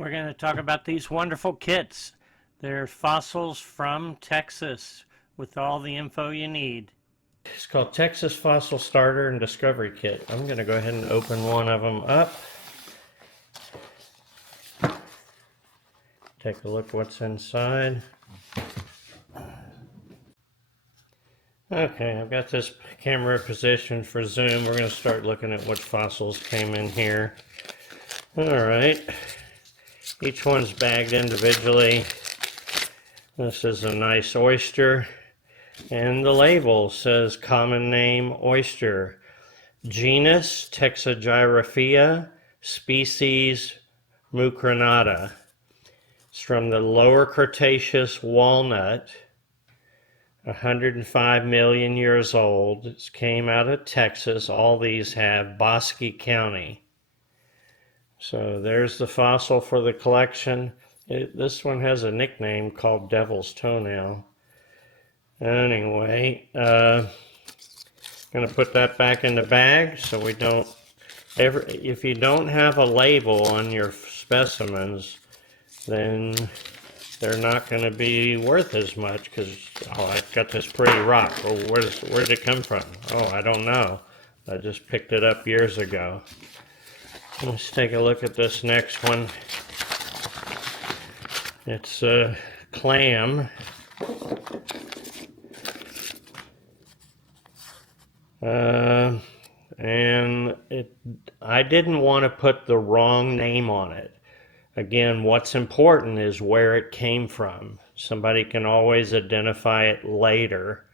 We're going to talk about these wonderful kits. They're fossils from Texas with all the info you need. It's called Texas Fossil Starter and Discovery Kit. I'm going to go ahead and open one of them up. Take a look what's inside. Okay, I've got this camera positioned for zoom. We're going to start looking at what fossils came in here. Alright, each one's bagged individually. This is a nice oyster, and the label says common name oyster. Genus Texagyrophia, species Mucronata. It's from the Lower Cretaceous walnut. 105 million years old. It came out of Texas. All these have Bosque County. So there's the fossil for the collection. This one has a nickname called Devil's Toenail. Anyway, going to put that back in the bag so we don't ever, if you don't have a label on your specimens, then they're not going to be worth as much because, oh, I've got this pretty rock. Oh, where did it come from? Oh, I don't know. I just picked it up years ago. Let's take a look at this next one. It's a clam. And I didn't want to put the wrong name on it. Again, what's important is where it came from. Somebody can always identify it later.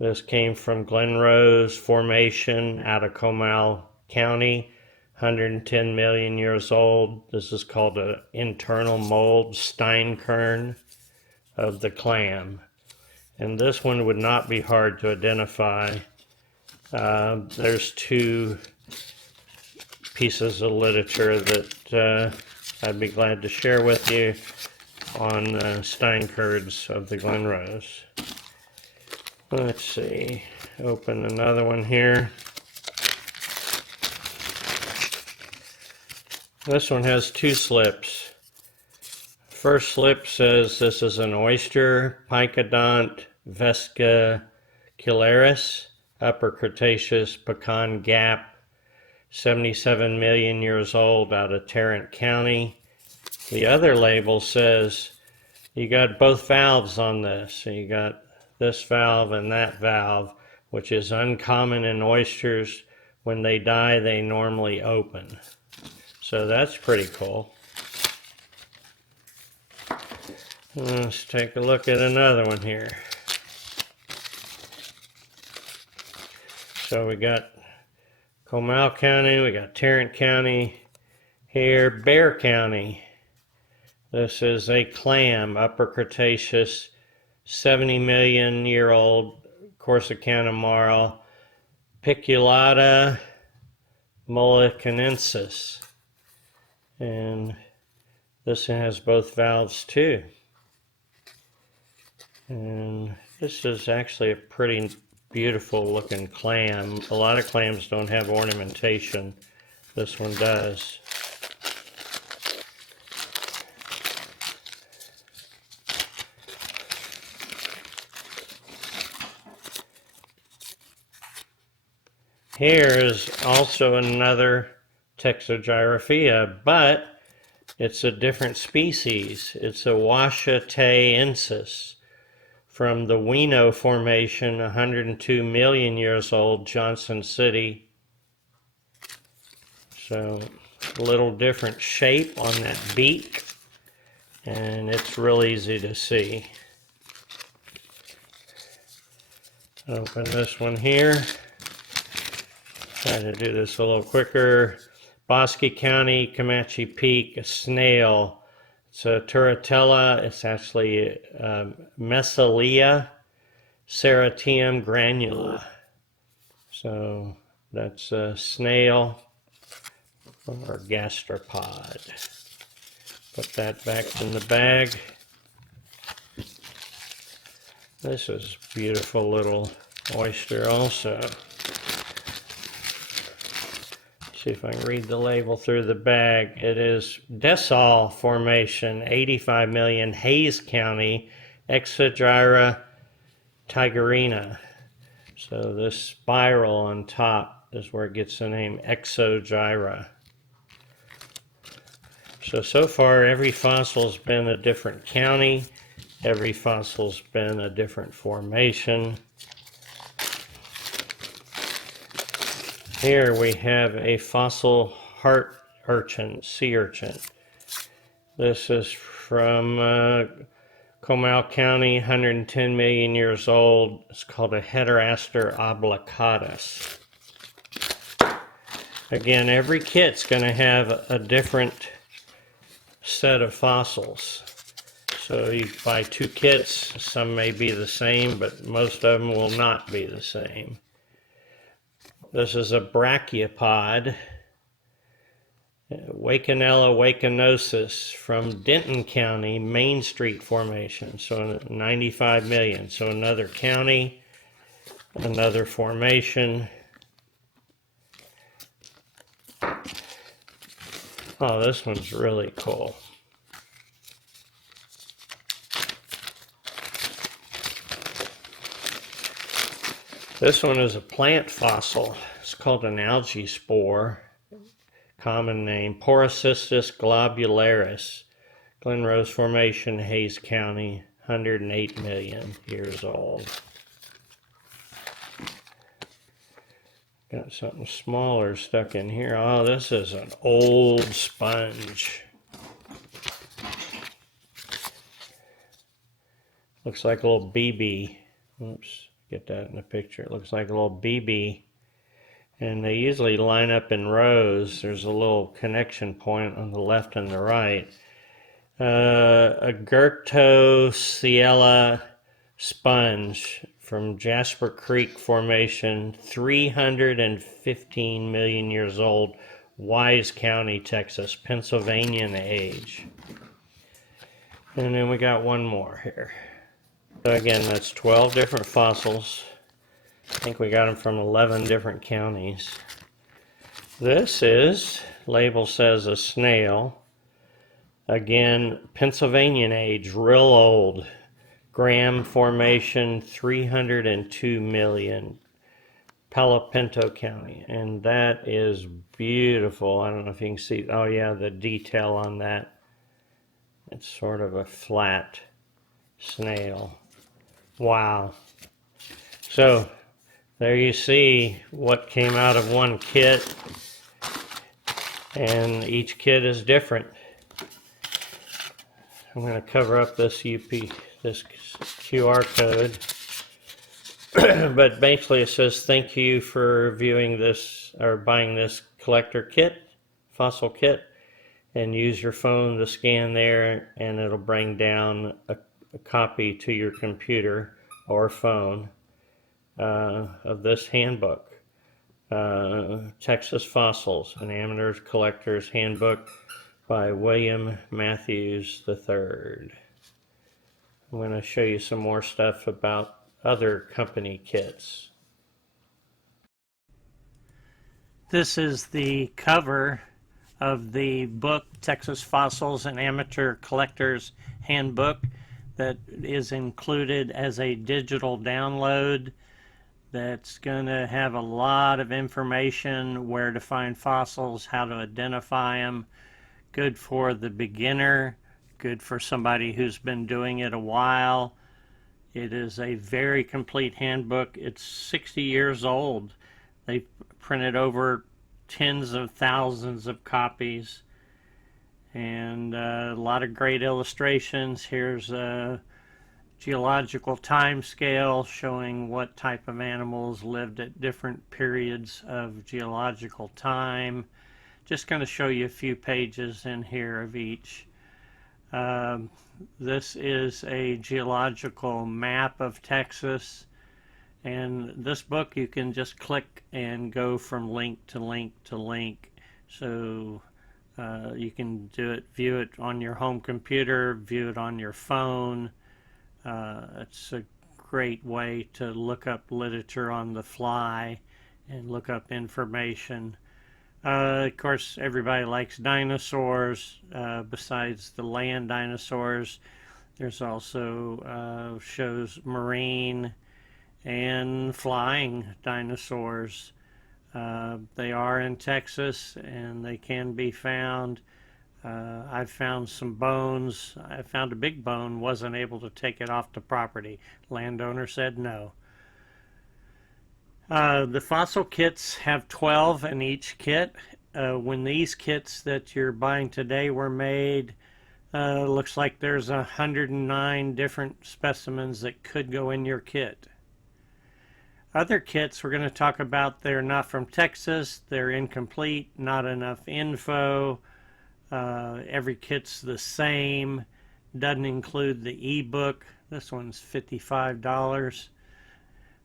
This came from Glenrose Formation out of Comal County, 110 million years old. This is called an internal mold steinkern of the clam. And this one would not be hard to identify. There's two pieces of literature that I'd be glad to share with you on steinkerns of the Glenrose. Let's see, open another one here. This one has two slips. First slip says this is an oyster, Picodont vesicularis, Upper Cretaceous, Pecan Gap, 77 million years old, out of Tarrant County. The other label says you got both valves on this. So you got this valve and that valve, which is uncommon in oysters. When they die, they normally open. So that's pretty cool. Let's take a look at another one here. So we got Comal County, we got Tarrant County, here Bear County. This is a clam, Upper Cretaceous, 70 million year old, Corsicana marl, Piculata mollicanensis. And this has both valves too. And this is actually a pretty beautiful looking clam. A lot of clams don't have ornamentation. This one does. Here is also another Texagyrophia, but it's a different species. It's a Washitaensis from the Wino Formation, 102 million years old, Johnson City. So a little different shape on that beak, and it's real easy to see. Open this one here. Try to do this a little quicker. Bosque County, Comanche Peak, a snail. It's a Turritella. It's actually Messelia serratium granula. So that's a snail or gastropod. Put that back in the bag. This is a beautiful little oyster also. See if I can read the label through the bag. It is Desal Formation, 85 million, Hayes County, Exogyra tigerina. So this spiral on top is where it gets the name Exogyra. So far every fossil's been a different county. Every fossil's been a different formation. Here we have a fossil heart urchin, sea urchin. This is from Comal County, 110 million years old. It's called a Heteroaster obblicatus. Again, every kit's going to have a different set of fossils. So you buy 2 kits, some may be the same, but most of them will not be the same. This is a brachiopod, Wakenella wakenosis from Denton County, Main Street Formation, so 95 million. So another county, another formation. Oh, this one's really cool. This one is a plant fossil. It's called an algae spore. Common name, Porocystis globularis, Glenrose Formation, Hayes County, 108 million years old. Got something smaller stuck in here. Oh, this is an old sponge. Looks like a little BB. Oops, get that in the picture. It looks like a little BB. And they usually line up in rows. There's a little connection point on the left and the right. A Gertociella sponge from Jasper Creek Formation, 315 million years old, Wise County, Texas, Pennsylvanian age. And then we got one more here. So again, that's 12 different fossils. I think we got them from 11 different counties. This is, label says a snail. Again, Pennsylvanian age, real old. Graham Formation, 302 million. Palo Pinto County. And that is beautiful. I don't know if you can see, oh yeah, the detail on that. It's sort of a flat snail. Wow. So, there you see what came out of one kit, and each kit is different. I'm going to cover up this this QR code, but basically it says thank you for viewing this or buying this collector kit, fossil kit, and use your phone to scan there, and it'll bring down a copy to your computer or phone. Of this handbook, Texas Fossils, an Amateur Collector's Handbook by William Matthews III. I'm going to show you some more stuff about other company kits. This is the cover of the book, Texas Fossils, an Amateur Collector's Handbook, that is included as a digital download. That's going to have a lot of information, where to find fossils, how to identify them. Good for the beginner, good for somebody who's been doing it a while. It is a very complete handbook. It's 60 years old. They've printed over tens of thousands of copies, and a lot of great illustrations. Here's a geological time scale showing what type of animals lived at different periods of geological time. Just going to show you a few pages in here of each. This is a geological map of Texas, and this book you can just click and go from link to link to link. So you can view it on your home computer, view it on your phone. It's a great way to look up literature on the fly and look up information Of course, everybody likes dinosaurs. Besides the land dinosaurs, there's also shows marine and flying dinosaurs. They are in Texas and they can be found. I've found some bones. I found a big bone, wasn't able to take it off the property. Landowner said no. The fossil kits have 12 in each kit. When these kits that you're buying today were made, looks like there's 109 different specimens that could go in your kit. Other kits we're going to talk about, they're not from Texas, they're incomplete, not enough info. Every kit's the same, doesn't include the ebook. This one's $55.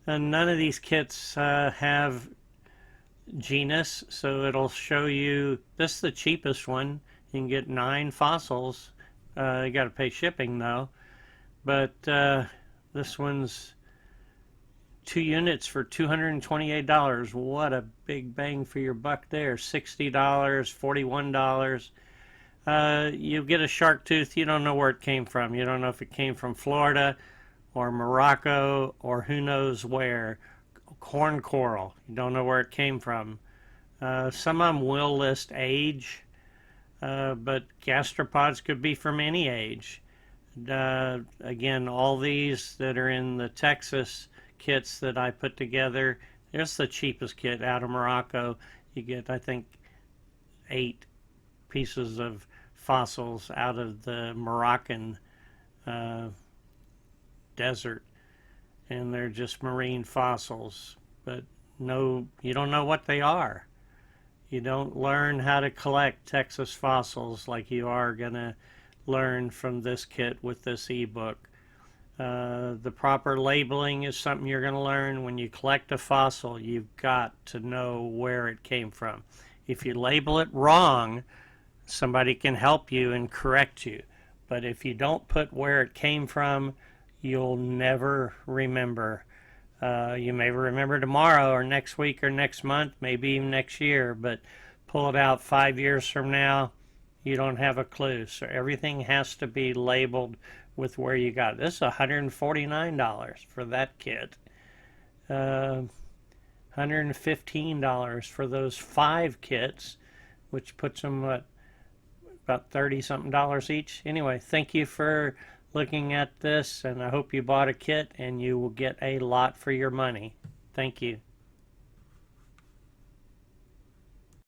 And none of these kits have genus, so it'll show you, this is the cheapest one. You can get 9 fossils. You got to pay shipping though. But this one's 2 units for $228. What a big bang for your buck there. $60, $41. You get a shark tooth, you don't know where it came from. You don't know if it came from Florida or Morocco or who knows where. Horn coral, you don't know where it came from. Some of them will list age, but gastropods could be from any age. Again, all these that are in the Texas kits that I put together, it's the cheapest kit out of Morocco. You get, I think, 8 pieces of fossils out of the Moroccan desert, and they're just marine fossils, but no, you don't know what they are. You don't learn how to collect Texas fossils like you are gonna learn from this kit with this ebook. The proper labeling is something you're going to learn. When you collect a fossil, you've got to know where it came from. If you label it wrong, somebody can help you and correct you. But if you don't put where it came from, you'll never remember. You may remember tomorrow or next week or next month, maybe even next year, but pull it out 5 years from now, you don't have a clue. So everything has to be labeled with where you got it. This is $149 for that kit. $115 for those 5 kits, which puts them at about 30 something dollars each. Anyway, thank you for looking at this, and I hope you bought a kit and you will get a lot for your money. Thank you.